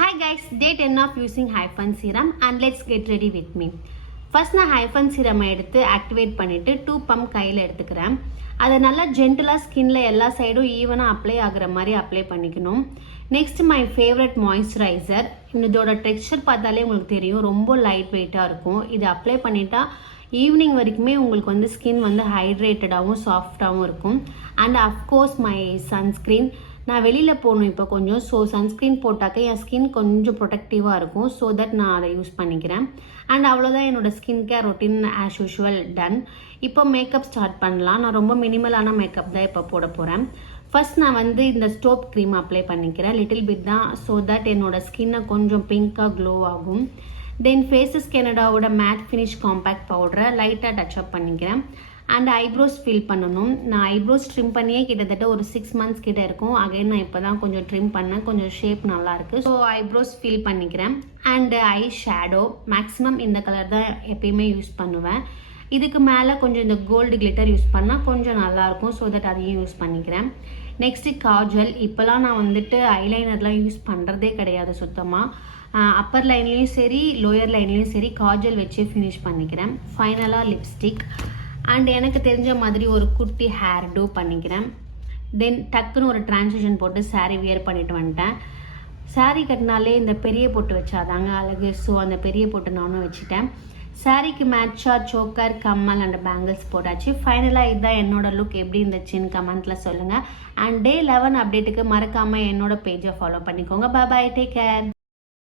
Hi guys, day 10 of using Hyphen serum and let's get ready with me. First நான் Hyphen serum எடுத்து activate பண்ணிட்டு 2 pump கையில் எடுத்துக்கிறேன். அதை நல்லா ஜென்டலாக ஸ்கின்ல எல்லா சைடும் ஈவனாக அப்ளை ஆகுற மாதிரி அப்ளை பண்ணிக்கணும். Next my favourite moisturiser. இதோட டெக்ஸ்சர் பார்த்தாலே உங்களுக்கு தெரியும், ரொம்ப லைட் வெயிட்டாக இருக்கும். இது அப்ளை பண்ணிட்டா ஈவினிங் வரைக்குமே உங்களுக்கு ஸ்கின் ஹைட்ரேட்டடாகவும் சாஃப்டாகவும் இருக்கும். And of course my sunscreen. நான் வெளியில் போகணும் இப்போ கொஞ்சம், ஸோ சன்ஸ்க்ரீன் போட்டாக்க என் ஸ்கின் கொஞ்சம் ப்ரொடெக்டிவாக இருக்கும். ஸோ தட் நான் அதை யூஸ் பண்ணிக்கிறேன். அண்ட் அவ்வளோதான் என்னோடய skin care routine as usual done. இப்போ மேக்கப் ஸ்டார்ட் பண்ணலாம். நான் ரொம்ப மினிமலான மேக்கப் தான் இப்போ போட போகிறேன். ஃபர்ஸ்ட் நான் இந்த ஸ்டோப் க்ரீம் அப்ளை பண்ணிக்கிறேன். லிட்டில் பிட் தான், ஸோ தட் என்னோடய ஸ்கின்னை கொஞ்சம் பிங்காக க்ளோ ஆகும். தென் ஃபேஸஸ் கெனடாவோட மேட் ஃபினிஷ் காம்பேக்ட் பவுடரை லைட்டாக டச்சப் பண்ணிக்கிறேன். அண்ட் ஐப்ரோஸ் ஃபில் பண்ணணும். நான் ஐப்ரோஸ் ட்ரிம் பண்ணியே கிட்டத்தட்ட ஒரு 6 months கிட்ட இருக்கும். அகைன் நான் இப்போ தான் கொஞ்சம் ட்ரிம் பண்ணேன், கொஞ்சம் ஷேப் நல்லாயிருக்கு. ஸோ ஐப்ரோஸ் ஃபில் பண்ணிக்கிறேன். அண்ட் ஐ ஷேடோ மேக்ஸிமம் இந்த கலர் தான் எப்பயுமே யூஸ் பண்ணுவேன். இதுக்கு மேலே கொஞ்சம் இந்த கோல்டு கிளிட்டர் யூஸ் பண்ணால் கொஞ்சம் நல்லாயிருக்கும். ஸோ தட் அதையும் யூஸ் பண்ணிக்கிறேன். நெக்ஸ்ட்டு காஜல். இப்போலாம் நான் ஐலைனர்லாம் யூஸ் பண்ணுறதே கிடையாது சுத்தமாக. அப்பர் லைன்லேயும் சரி லோயர் லைன்லேயும் சரி காஜல் வச்சு ஃபினிஷ் பண்ணிக்கிறேன். ஃபைனலாக லிப்ஸ்டிக். அண்ட் எனக்கு தெரிஞ்ச மாதிரி ஒரு குட்டி ஹேர் டூ பண்ணிக்கிறேன். தென் டக்குன்னு ஒரு ட்ரான்சிஷன் போட்டு சாரீ வியர் பண்ணிட்டு வந்துட்டேன். சாரீ கட்டினாலே இந்த பெரிய பொட்டு வச்சாதாங்க அழகு. ஸோ அந்த பெரிய பொட்டு நானும் வச்சுட்டேன். சாரீக்கு மேட்சாக சோக்கர், கம்மல் அண்ட் பேங்கிள்ஸ் போட்டாச்சு. ஃபைனலாக இதுதான் என்னோட லுக். எப்படி இருந்துச்சுன்னு கமெண்ட்டில் சொல்லுங்கள். அண்ட் டே 11 அப்டேட்டுக்கு மறக்காமல் என்னோட பேஜை ஃபாலோ பண்ணிக்கோங்க. பாய், டேக் கேர்.